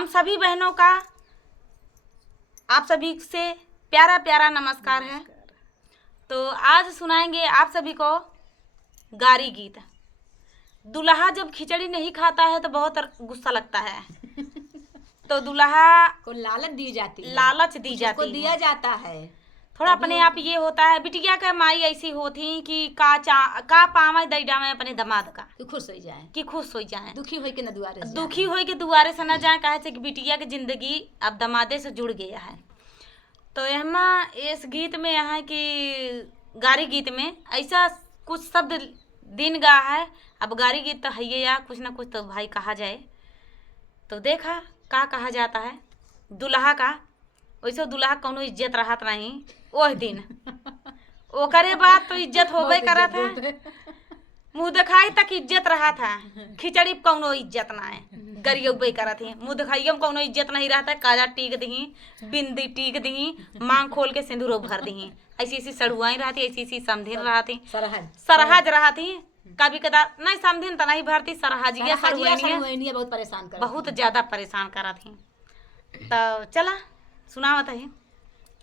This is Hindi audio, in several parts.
हम सभी बहनों का आप सभी से प्यारा प्यारा नमस्कार है। तो आज सुनाएंगे आप सभी को गारी गीत। दूल्हा जब खिचड़ी नहीं खाता है तो बहुत गुस्सा लगता है। तो दूल्हा को लालच दी जाती है, लालच दी जाती को दिया जाता है। थोड़ा अपने आप ये होता है। बिटिया का माई ऐसी होती कि का पावे दैडा में अपने दमाद का कि खुश हो जाए, कि खुश हो जाए, दुखी हो के न दुआरे से दुखी हो के दुआरे से न जाए। कहे से कि बिटिया की जिंदगी अब दमादे से जुड़ गया है। तो यहाँ इस गीत में यहाँ की गारी गीत में ऐसा कुछ शब्द दिन गा है। अब गारी गीत तो है या कुछ ना कुछ तो भाई कहा जाए। तो देखा का कहा जाता है दूल्हा का। वैसे दूल्हा कौनो इज्जत रहत नहीं ओह दिन। ओकरे बाद तो इज्जत होबे करत है। मुँह दिखाई तक इज्जत रहा था, खिचड़ी कौनो इज्जत ना है। गरियबे करत है, मुँह दिखाइए में कौनो इज्जत नहीं रहता है। काजा टीक दही, बिंदी टीक दही, मांग खोल के सिंदूर भर दही। ऐसी ऐसी सड़ुआई रहती, ऐसी ऐसी समधिन रहती, सरहज रहती। कभी कदार नहीं समधिन तो नहीं भरती, सरहजिया सड़ुआई बहुत परेशान कर, बहुत ज्यादा परेशान करत है। तो चला सुनावत है।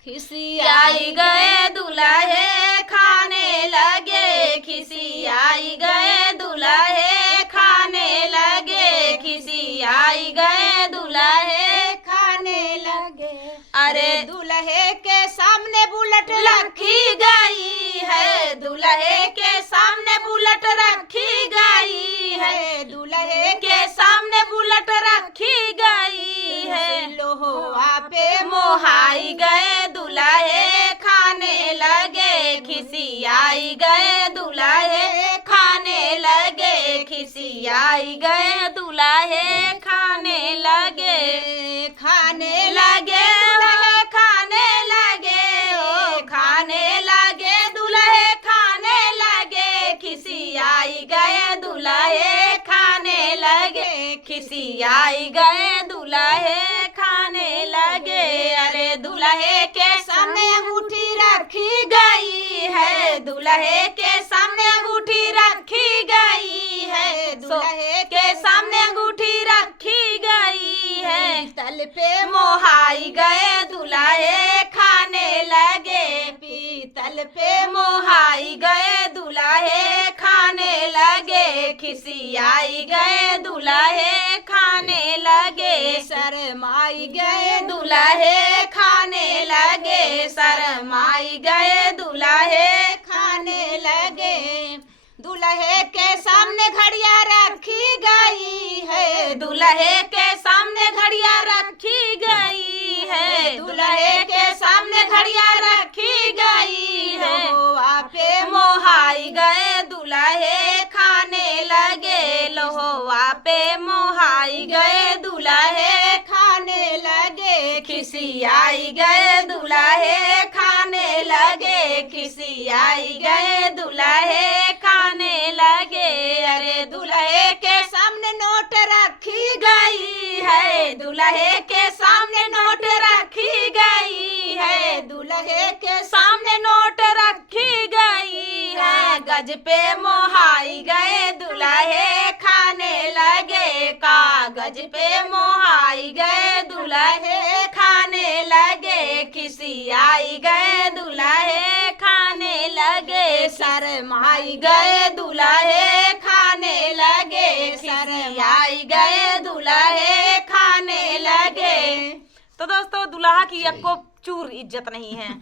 खिसियाई गए दुल्हे खाने लगे, खिसियाई गए दुल्हे खाने लगे, खिसियाई गए दुल्हे खाने लगे। अरे दूल्हे के सामने बुलेट रखी गई है, दूल्हे के सामने बुलेट रखी गई है, दूल्हे के सामने बुलेट रखी गई है। लोहा पे मोहाई गए दुल्हे खाने लगे, खिसियाई गए दुल्हे खाने लगे, खिसियाई गए दुल्हे खाने लगे, खाने लगे दुल्हे खाने लगे, ओ खाने लगे दुल्हे खाने लगे, खिसियाई गए दुल्हे खाने लगे, खिसियाई गए दुल्हे खाने लगे। अरे दूल्हे के सामने अंगूठी रखी गई है, दूल्हे के सामने अंगूठी रखी गई है, दूल्हे के सामने अंगूठी रखी गई है। तल पे मोहाई गए दुल्हे खाने लगे, पीतल पे मोहाई गए दुल्हे खाने लगे, खिसियाई गए दुल्हे खाने लगे, शरमाई गए दुल्हे खाने लगे, शरमाई गए दुल्हे खाने लगे। दूल्हे के सामने घड़िया रखी गई है, दूल्हे के सामने घड़िया रखी गई है, दूल्हे के सामने घड़िया रखी गई है। लोहा पे मोहाई गए दुल्हे खाने लगे, लोहा पे मोहाई गए दुल्हे खाने लगे। खिसियाई गए दुल्हे खाने लगे, खिसियाई गए दुल्हे खाने लगे। अरे दूल्हे के सामने नोट रखी गई है, दूल्हे के सामने नोट रखी गई है, दूल्हे के सामने नोट रखी गई है। गज पे मोहाई गए दुल्हे खाने लगे, कागज पे मोहाई गए दुल्हे खाने लगे, खिसियाई गए दुल्हे खाने लगे, शरमाई गए दुल्हे खाने लगे, खिसियाई गए दुल्हे खाने लगे। तो दोस्तों दूल्हा की एको चूर इज्जत नहीं है।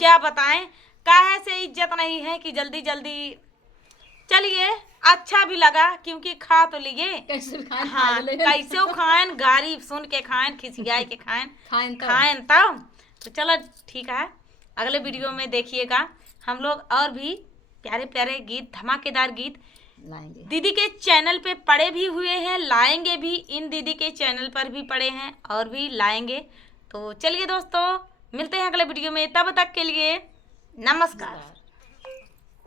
क्या बताएं काहे से इज्जत नहीं है कि जल्दी जल्दी चलिए अच्छा भी लगा क्योंकि खा तो लिए। कैसे खाएं, हाँ कैसे खाएं, गारी सुन के खाएं, खिसियाई के खाएं तब। तो चलो ठीक है, अगले वीडियो में देखिएगा हम लोग और भी प्यारे प्यारे गीत, धमाकेदार गीत लाएंगे। दीदी के चैनल पे पड़े भी हुए हैं, लाएंगे भी। इन दीदी के चैनल पर भी पड़े हैं और भी लाएंगे। तो चलिए दोस्तों मिलते हैं अगले वीडियो में, तब तक के लिए नमस्कार।